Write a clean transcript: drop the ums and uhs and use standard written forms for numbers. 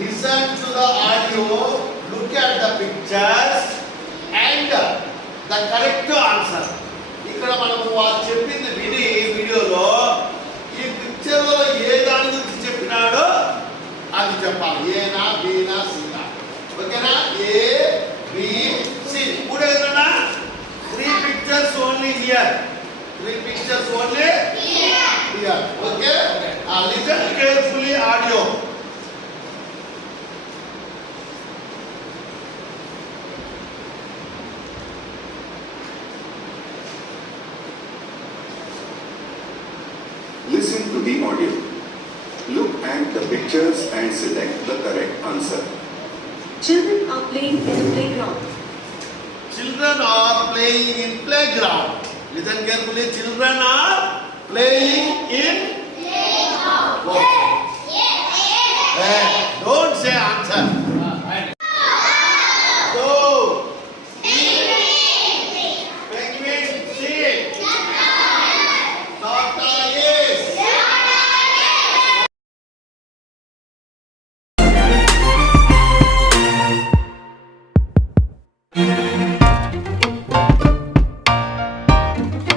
listen to the audio, look at the pictures and the correct answer. ఇక్కడ మనము వాళ్ళు చెప్పింది విని వీడియోలో ఈ పిక్చర్లో ఏ దాని గురించి చెప్పినాడో అది చెప్పాలి. ఏనా బీనా సీనా. ఓకేనా? A B C. ఇప్పుడు ఏదన్నా 3 pictures only here. 3 pictures only here. Okay? Listen carefully audio. Listen to the audio. Look at the pictures and select the correct answer. Children are playing in a playground. Children are playing in playground. Listen carefully. Children are playing in playground.